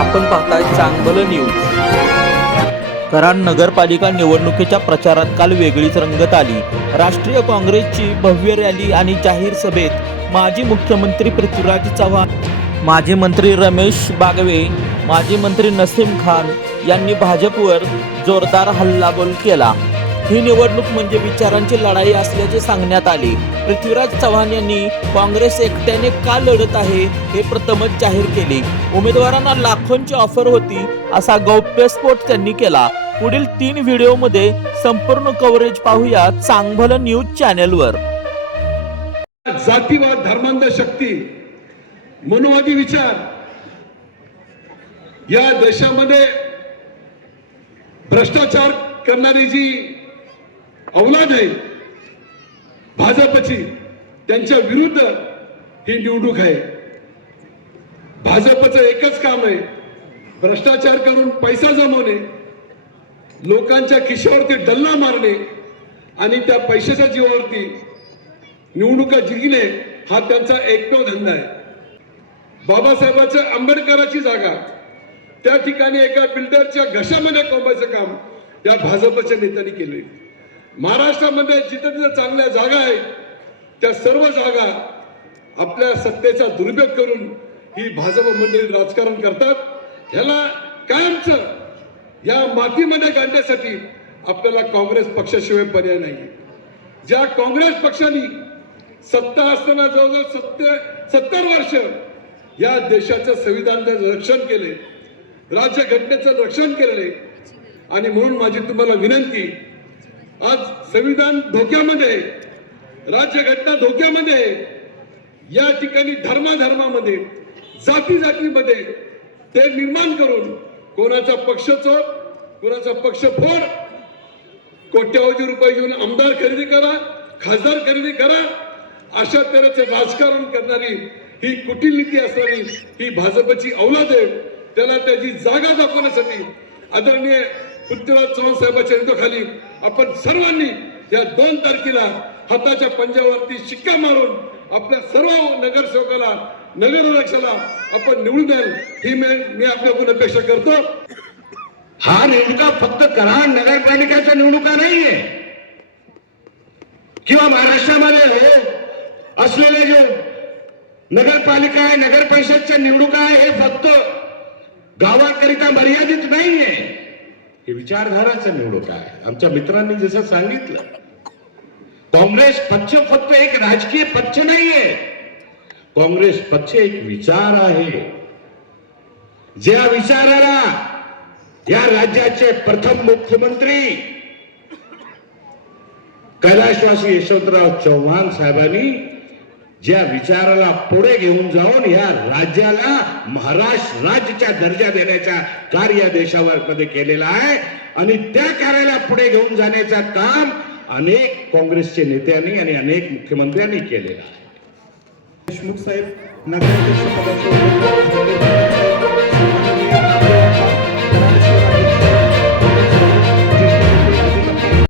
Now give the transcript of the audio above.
आपण पाहताय चांगलं न्यूज. कराड नगरपालिका निवडणुकीच्या प्रचारात काल वेगळीच रंगत आली. राष्ट्रीय काँग्रेसची भव्य रॅली आणि जाहीर सभेत माजी मुख्यमंत्री पृथ्वीराज चव्हाण माजी मंत्री रमेश बागवे माजी मंत्री नसीम खान यांनी भाजपवर जोरदार हल्लाबोल केला. ही निवडणूक म्हणजे विचारांची लढाई असल्याचे सांगण्यात आले. पृथ्वीराज चव्हाण यांनी काँग्रेस एकट्याने का लढत आहे हे प्रथमच जाहीर केले. उमेदवारांना लाखोंची ऑफर होती असा गौप्यस्फोट त्यांनी केला. पुढील तीन व्हिडिओमध्ये संपूर्ण कव्हरेज पाहूया चांगभल न्यूज चॅनेलवर जातीवाद धर्मांध शक्ती मनोवादी विचार या देशामध्ये भ्रष्टाचार करणारी जी अवलाद. आहे भाजपची त्यांच्या विरुद्ध ही निवडणूक आहे. भाजपचं एकच काम आहे भ्रष्टाचार करून पैसा जमवणे लोकांच्या खिशावरती डल्ला मारणे आणि त्या पैशाच्या जीवावरती निवडणुका जिंकणे हा त्यांचा एकमेव धंदा आहे. बाबासाहेबांच्या आंबेडकराची जागा त्या ठिकाणी एका बिल्डरच्या घशामध्ये कोंबायचं काम त्या भाजपच्या नेत्यांनी केले महाराष्ट्रामध्ये जिथं तिथं चांगल्या जागा आहेत त्या सर्व जागा आपल्या सत्तेचा दुरुपयोग करून ही भाजप मंडळी राजकारण करतात. ह्याला कायमचं या मातीमध्ये काढण्यासाठी आपल्याला काँग्रेस पक्षाशिवाय पर्याय नाही ज्या काँग्रेस पक्षाने सत्ता असताना जवळजवळ सत्य सत्तर वर्ष या देशाच्या संविधानाचं रक्षण केले राज्यघटनेचं रक्षण केलेले आणि म्हणून माझी तुम्हाला विनंती आज संविधान धोक्यामध्ये आहे. राज्यघटना धोक्यामध्ये आहे. या ठिकाणी धर्माधर्मामध्ये जाती जातीमध्ये ते निर्माण करून कोणाचा पक्ष चोर कोणाचा पक्ष फोड कोट्यावधी रुपये घेऊन आमदार खरेदी करा खासदार खरेदी करा अशा तऱ्हेचे राजकारण करणारी ही कुटील नीती असणारी ही भाजपची औलाद आहे त्याला त्याची जागा दाखवण्यासाठी आदरणीय पृथ्वीराज चव्हाण साहेबांच्या नेतृत्वाखाली आपण सर्वांनी या दोन तारखेला हाताच्या पंजावरती शिक्का मारून आपल्या सर्व नगरसेवकाला नगराध्यक्षाला आपण निवडून द्याल. ही मी आपल्याकडून अपेक्षा करतो. हा नेमका फक्त कराड नगरपालिकेच्या निवडणुका नाहीये. किंवा महाराष्ट्रामध्ये हो असलेले जे नगरपालिका आहे नगरपरिषदच्या निवडणुका आहे हे फक्त गावाकरिता मर्यादित नाहीये. की विचारधाराचं निवडणूक आहे. आमच्या मित्रांनी जसं सांगितलं काँग्रेस पक्ष फक्त एक राजकीय पक्ष नाहीये. काँग्रेस पक्ष एक विचार आहे. ज्या विचाराला या राज्याचे प्रथम मुख्यमंत्री कैलाशवासी यशवंतराव चव्हाण साहेबांनी ज्या विचाराला पुढे घेऊन जाऊन या राज्याला महाराष्ट्र राज्याच्या दर्जा देण्याचा कार्य देशावर कधी केलेला आहे आणि त्या कार्याला पुढे घेऊन जाण्याचं काम अनेक काँग्रेसचे नेत्यांनी आणि अनेक मुख्यमंत्र्यांनी केलेलं आहे. देशमुख साहेब नगराध्यक्ष पदाचे